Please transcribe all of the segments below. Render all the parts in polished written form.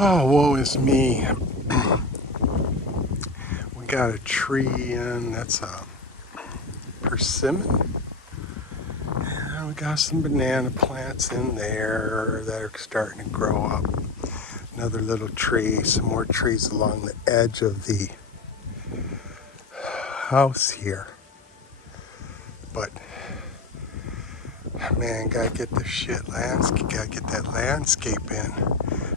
Oh, woe is me. We got a tree in, that's a persimmon. And we got some banana plants in there that are starting to grow up. Another little tree, some more trees along the edge of the house here. But man, gotta get this shit landscape, gotta get that landscape in.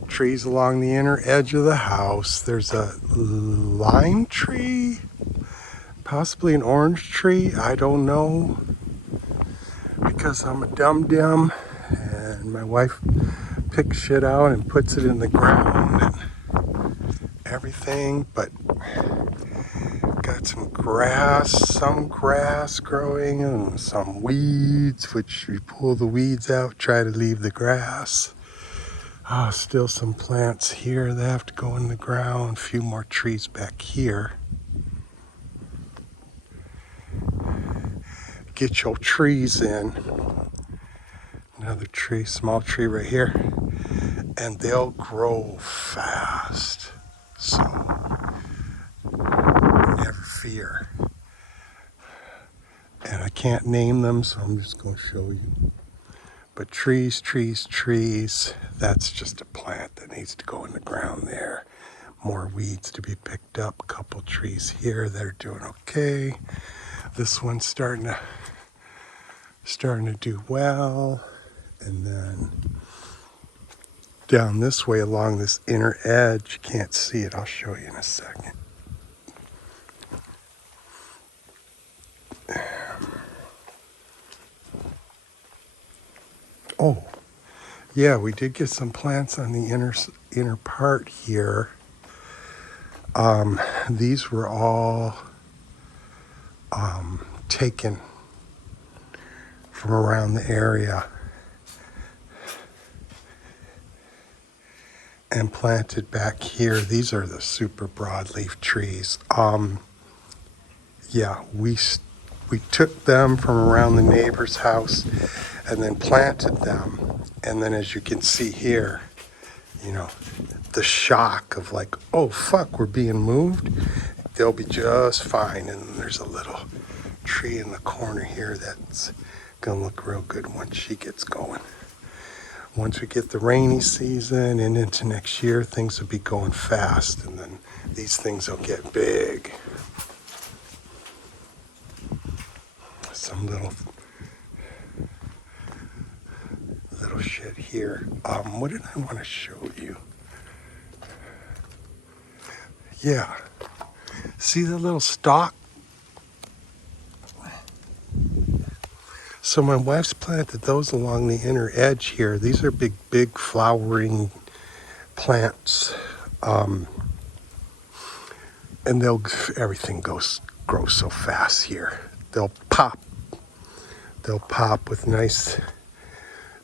Trees along the inner edge of the house. There's a lime tree, possibly an orange tree, I don't know, because I'm a dum-dum and my wife picks shit out and puts it in the ground and everything. But got some grass growing and some weeds, which we pull the weeds out, try to leave the grass. Still some plants here that have to go in the ground. A few more trees back here. Get your trees in. Another tree, small tree right here. And they'll grow fast. So never fear. And I can't name them, so I'm just going to show you. But trees, that's just a plant that needs to go in the ground there. More weeds to be picked up. A couple trees here that are doing okay. This one's starting to do well. And then down this way along this inner edge, you can't see it, I'll show you in a second. Oh, yeah, we did get some plants on the inner part here. These were all taken from around the area and planted back here. These are the super broadleaf trees. Yeah, we took them from around the neighbor's house and then planted them. And then as you can see here, you know, the shock of like, oh fuck, we're being moved. They'll be just fine. And then there's a little tree in the corner here that's gonna look real good once she gets going. Once we get the rainy season and into next year, things will be going fast, and then these things will get big. Some little shit here. What did I want to show you? Yeah. See the little stalk? So my wife's planted those along the inner edge here. These are big flowering plants. And everything grows so fast here. They'll pop with nice,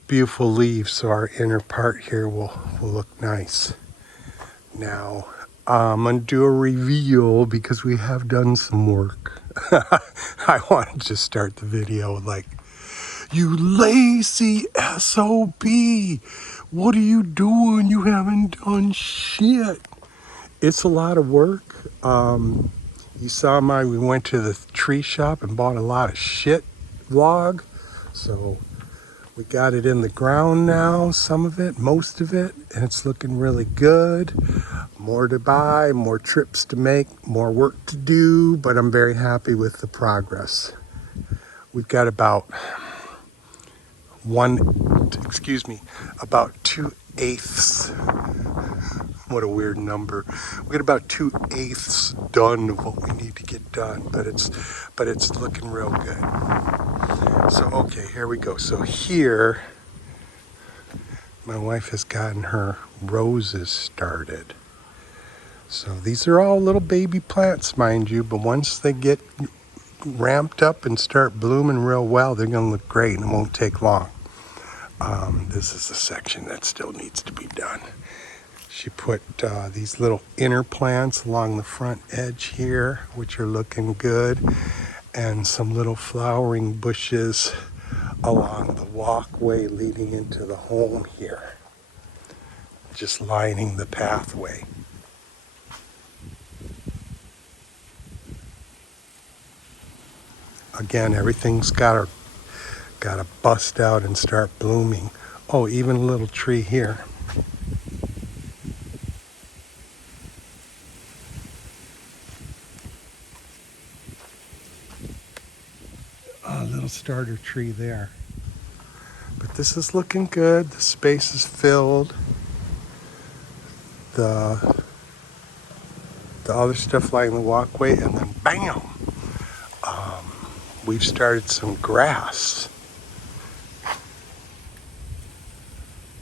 beautiful leaves. So our inner part here will look nice. Now, I'm going to do a reveal because we have done some work. I wanted to start the video like, you lazy SOB, what are you doing? You haven't done shit. It's a lot of work. You saw we went to the tree shop and bought a lot of shit vlog. So we got it in the ground now, some of it, most of it, and it's looking really good. More to buy, more trips to make, more work to do, but I'm very happy with the progress. We've got about 2/8. What a weird number. We got about 2/8 done of what we need to get done, but it's looking real good. So okay, here we go. So here, my wife has gotten her roses started. So these are all little baby plants, mind you, but once they get ramped up and start blooming real well, they're gonna look great and it won't take long. This is a section that still needs to be done. She put these little inner plants along the front edge here, which are looking good, and some little flowering bushes along the walkway leading into the home here. just lining the pathway. Again, everything's got to bust out and start blooming. Oh, even a little tree here. A little starter tree there. But this is looking good. The space is filled. The other stuff lining the walkway, and then bam! We've started some grass.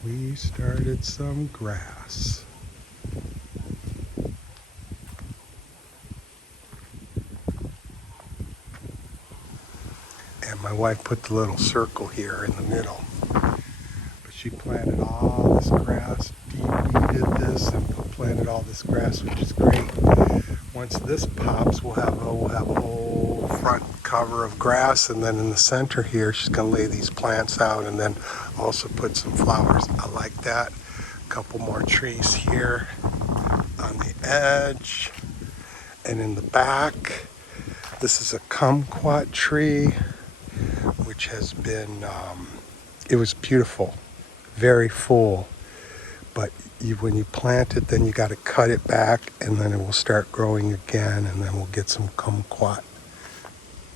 We started some grass. And my wife put the little circle here in the middle. But she planted all this grass, de-weeded this, and planted all this grass, which is great. Once this pops, we'll have a whole front cover of grass, and then in the center here, she's gonna lay these plants out and then also put some flowers. I like that. A couple more trees here on the edge. And in the back, this is a kumquat tree, which has been, it was beautiful, very full. But when you plant it, then you got to cut it back, and then it will start growing again, and then we'll get some kumquat.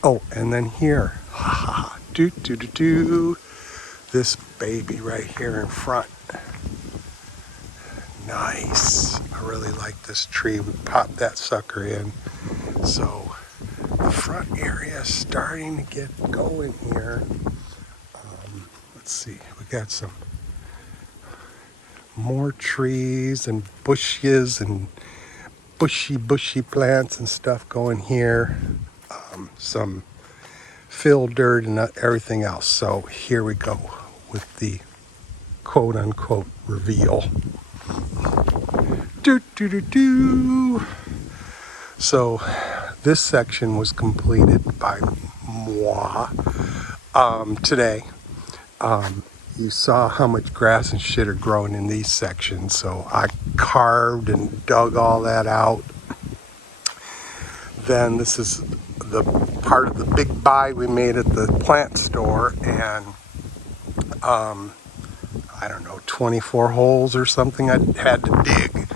Oh, and then here, this baby right here in front. Nice. I really like this tree. We popped that sucker in. So the front area is starting to get going here. Let's see, we got some more trees and bushes and bushy plants and stuff going here. Some fill dirt and everything else. So here we go with the quote unquote reveal. So this section was completed by moi today. You saw how much grass and shit are growing in these sections, so I carved and dug all that out. Then this is the part of the big buy we made at the plant store, and I don't know, 24 holes or something I had to dig.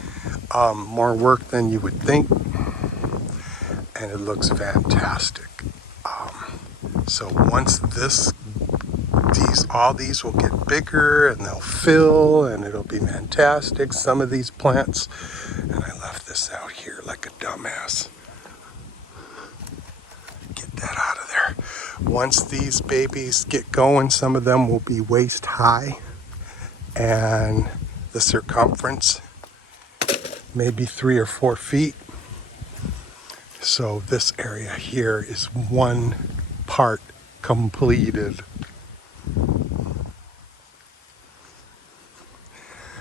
More work than you would think, and it looks fantastic. So once all these will get bigger and they'll fill and it'll be fantastic. Some of these plants, and I left this out here like a dumbass. Get that out of there. Once these babies get going, some of them will be waist high, and the circumference maybe 3 or 4 feet. So this area here is one part completed.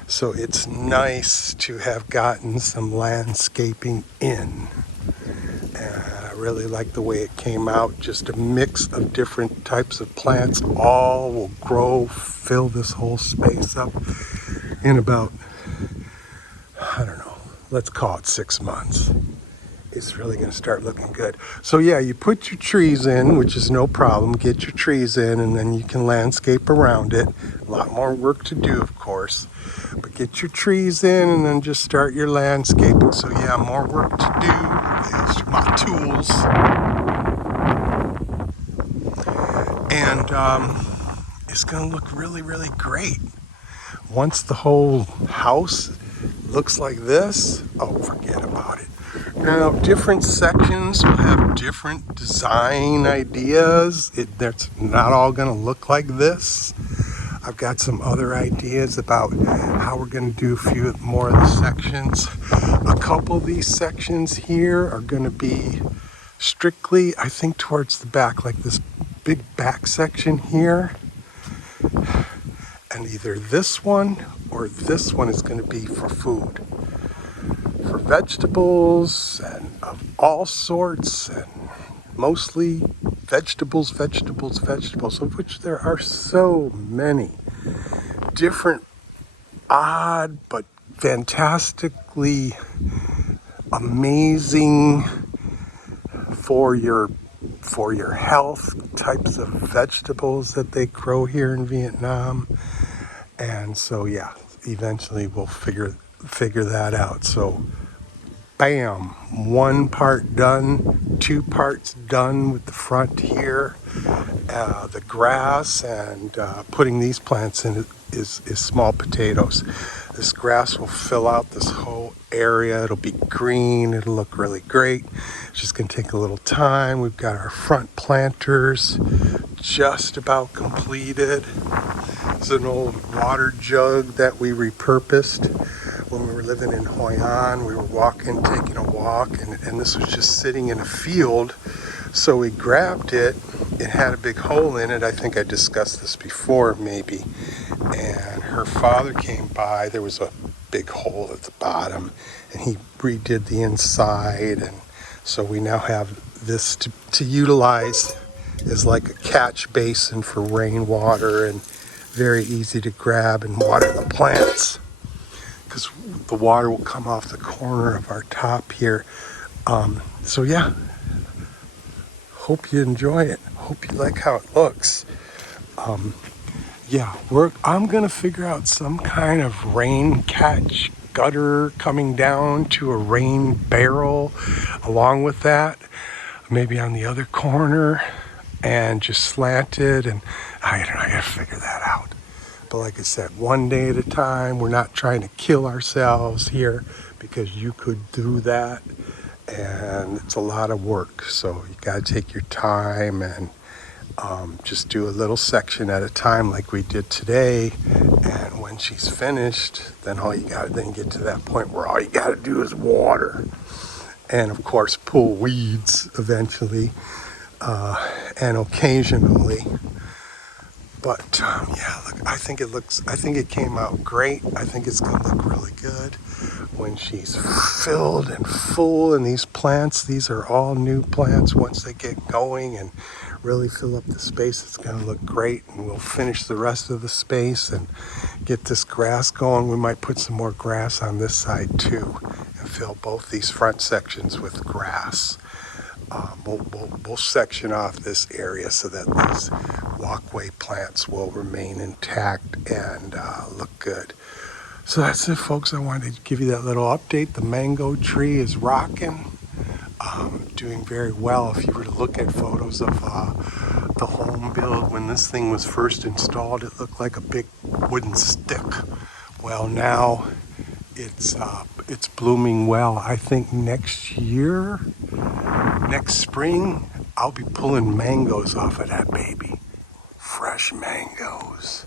So it's nice to have gotten some landscaping in. And I really like the way it came out. Just a mix of different types of plants. All will grow, fill this whole space up in about, I don't know, let's call it 6 months. It's really going to start looking good. So yeah, you put your trees in, which is no problem. Get your trees in, and then you can landscape around it. A lot more work to do, of course. But get your trees in, and then just start your landscaping. So yeah, more work to do. There's my tools. And it's going to look really, really great. Once the whole house looks like this, oh, forget about it. Now, different sections will have different design ideas. That's not all going to look like this. I've got some other ideas about how we're going to do a few more of the sections. A couple of these sections here are going to be strictly, I think, towards the back, like this big back section here. And either this one or this one is going to be for food. For vegetables and of all sorts, and mostly vegetables, of which there are so many different odd but fantastically amazing for your health types of vegetables that they grow here in Vietnam. And so yeah, eventually we'll figure that out. So bam, one part done, two parts done with the front here, the grass, and putting these plants in is small potatoes. This grass will fill out this whole area. It'll be green. It'll look really great. It's just going to take a little time. We've got our front planters just about completed. It's an old water jug that we repurposed when we were living in Hoi An. We were taking a walk, and this was just sitting in a field. So we grabbed it. It had a big hole in it. I think I discussed this before, maybe. And her father came by. There was a big hole at the bottom, and he redid the inside. And so we now have this to utilize as like a catch basin for rainwater, and very easy to grab and water the plants because the water will come off the corner of our top here. So yeah, hope you enjoy it. Hope you like how it looks. Yeah, I'm gonna figure out some kind of rain catch gutter coming down to a rain barrel along with that, maybe on the other corner, and just slant it. And I don't know, I gotta figure that out. But like I said, one day at a time. We're not trying to kill ourselves here, because you could do that and it's a lot of work. So you gotta take your time and just do a little section at a time like we did today. And when she's finished, then get to that point where all you gotta do is water. And of course pull weeds eventually, and occasionally. But yeah, look, I think it came out great. I think it's gonna look really good when she's filled and full. And these plants, these are all new plants. Once they get going and really fill up the space, it's gonna look great. And we'll finish the rest of the space and get this grass going. We might put some more grass on this side too, and fill both these front sections with grass. We'll section off this area so that these walkway plants will remain intact and look good. So that's it, folks. I wanted to give you that little update. The mango tree is rocking, doing very well. If you were to look at photos of the home build when this thing was first installed, it looked like a big wooden stick. Well, now it's blooming well. I think next spring, I'll be pulling mangoes off of that baby. Fresh mangoes.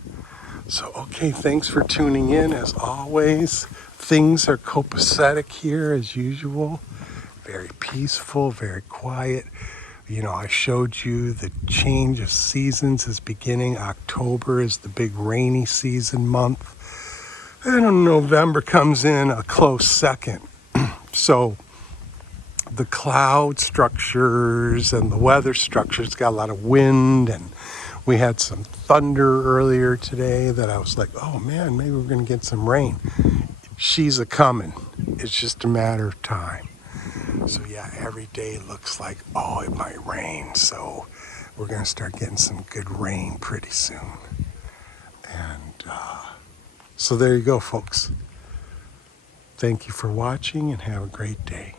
So, okay, thanks for tuning in. As always, things are copacetic here as usual. Very peaceful, very quiet. You know, I showed you the change of seasons is beginning. October is the big rainy season month. And November comes in a close second. So the cloud structures and the weather structures got a lot of wind, and we had some thunder earlier today that I was like, oh man, maybe we're going to get some rain. She's a coming. It's just a matter of time. So yeah, every day looks like, oh, it might rain. So we're going to start getting some good rain pretty soon. And so there you go, folks. Thank you for watching and have a great day.